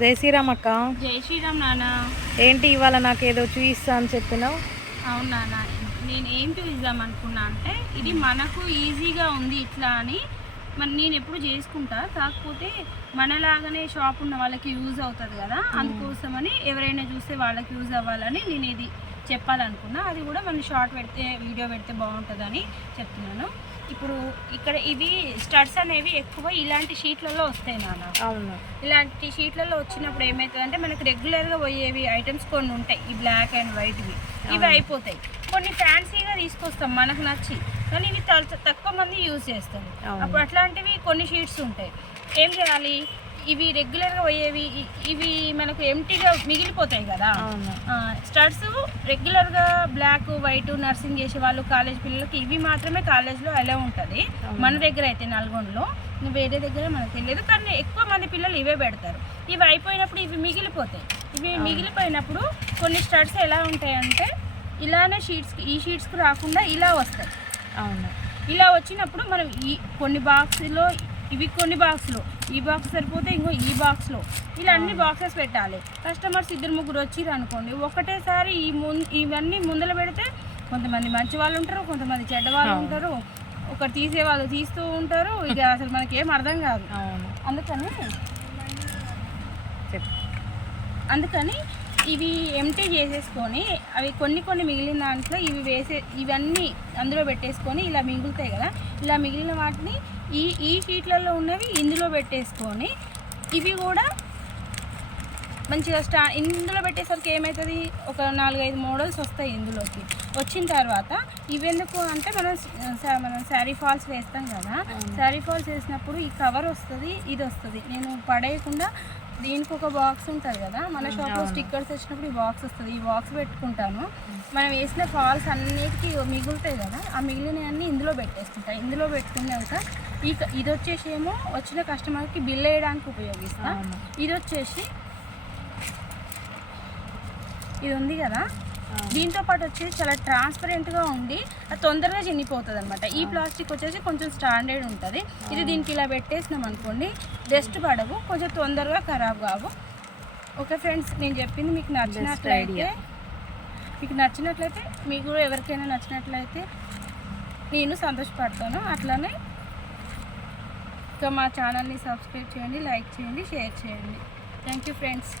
జై శ్రీరామ్ అక్క. జై శ్రీరామ్ నాన్న. ఏంటి ఇవాళ నాకు ఏదో చూపిస్తా అని చెప్పినావు? అవును నాన్న, నేను ఏం చూపిద్దాం అనుకున్నా అంటే ఇది మనకు ఈజీగా ఉంది ఇట్లా అని. నేను ఎప్పుడు చేసుకుంటా, కాకపోతే మనలాగానే షాప్ ఉన్న వాళ్ళకి యూజ్ అవుతుంది కదా, అందుకోసమని ఎవరైనా చూస్తే వాళ్ళకి యూజ్ అవ్వాలని నేను ఇది చెప్పాలనుకున్నా. అది కూడా మనం షార్ట్ పెడితే వీడియో పెడితే బాగుంటుందని చెప్తున్నాను. ఇప్పుడు ఇక్కడ ఇవి స్టడ్స్ అనేవి ఎక్కువ ఇలాంటి షీట్లలో వస్తాయి నాన్న. అవును, ఇలాంటి షీట్లలో వచ్చినప్పుడు ఏమవుతుంది అంటే మనకు రెగ్యులర్గా పోయేవి ఐటమ్స్ కొన్ని ఉంటాయి, ఈ బ్లాక్ అండ్ వైట్వి, ఇవి అయిపోతాయి. కొన్ని ఫ్యాన్సీగా తీసుకొస్తాం మనకు నచ్చి, కానీ ఇవి తక్కువ మంది యూజ్ చేస్తారు. అప్పుడు అట్లాంటివి కొన్ని షీట్స్ ఉంటాయి. ఏం చేయాలి, ఇవి రెగ్యులర్గా పోయేవి ఇవి మనకు ఎంటీగా మిగిలిపోతాయి కదా. స్టడ్స్ రెగ్యులర్గా బ్లాక్ వైట్ నర్సింగ్ చేసే వాళ్ళు కాలేజ్ పిల్లలకి ఇవి మాత్రమే కాలేజ్లో అలా ఉంటుంది. మన దగ్గర అయితే నల్గొండలో, వేరే దగ్గర మనకు తెలియదు, కానీ ఎక్కువ మంది పిల్లలు ఇవే పెడతారు. ఇవి అయిపోయినప్పుడు ఇవి మిగిలిపోతాయి. ఇవి మిగిలిపోయినప్పుడు కొన్ని స్టడ్స్ ఎలా ఉంటాయంటే ఇలానే ఈ షీట్స్కి రాకుండా ఇలా వస్తాయి. అవును, ఇలా వచ్చినప్పుడు మనం కొన్ని బాక్స్లో ఇవి, కొన్ని బాక్స్లో ఈ బాక్స్ సరిపోతే ఇంకో ఈ బాక్స్లో ఇలా అన్ని బాక్సెస్ పెట్టాలి. కస్టమర్స్ 2-3 వచ్చిర్రు అనుకోండి, ఒకటేసారి ఇవన్నీ ముందర పెడితే కొంతమంది మంచి వాళ్ళు ఉంటారు, కొంతమంది చెడ్డ వాళ్ళు ఉంటారు, ఒకటి తీసే వాళ్ళు తీస్తూ ఉంటారు. ఇక అసలు మనకి ఏం అర్థం కాదు. అందుకని ఇవి ఎంటీ చేసేసుకొని అవి కొన్ని మిగిలిన దాంట్లో ఇవన్నీ అందులో పెట్టేసుకొని ఇలా మిగులుతాయి కదా, ఇలా మిగిలిన వాటిని ఈ షీట్లలో ఉన్నవి ఇందులో పెట్టేసుకొని ఇవి కూడా మంచిగా ఇందులో పెట్టేసరికి ఏమవుతుంది, ఒక 4-5 మోడల్స్ వస్తాయి ఇందులోకి. వచ్చిన తర్వాత ఇవెందుకు అంటే మనం శారీ ఫాల్స్ వేస్తాం కదా, శారీ ఫాల్స్ వేసినప్పుడు ఈ కవర్ వస్తుంది, ఇది వస్తుంది. నేను పడేయకుండా దీనికి ఒక బాక్స్ ఉంటుంది కదా, మన షాప్లో స్టిక్కర్స్ వచ్చినప్పుడు ఈ బాక్స్ వస్తుంది, ఈ బాక్స్ పెట్టుకుంటాను. మనం వేసిన ఫాల్స్ అన్నిటికీ మిగులుతాయి కదా, ఆ మిగిలినవన్నీ ఇందులో పెట్టేసుకుంటాను. ఇందులో పెట్టుకున్నాక ఇది వచ్చేసి ఏమో వచ్చిన కస్టమర్కి బిల్ వేయడానికి ఉపయోగిస్తాను. ఇది వచ్చేసి ఇది ఉంది కదా, దీంతో పాటు వచ్చేసి చాలా ట్రాన్స్పరెంట్గా ఉండి అది తొందరగా చినిగిపోతుంది అనమాట. ఈ ప్లాస్టిక్ వచ్చేసి కొంచెం స్టాండర్డ్ ఉంటుంది. ఇది దీనికి ఇలా పెట్టేసినాం అనుకోండి, డస్ట్ పడవు, కొంచెం తొందరగా ఖరాబ్ కావు. ఓకే ఫ్రెండ్స్, నేను చెప్పింది మీకు నచ్చినట్లయితే మీకు కూడా ఎవరికైనా నచ్చినట్లయితే నేను సంతోషపడతాను. అట్లానే ఇంకా మా ఛానల్ని సబ్స్క్రైబ్ చేయండి, లైక్ చేయండి, షేర్ చేయండి. Thank you friends.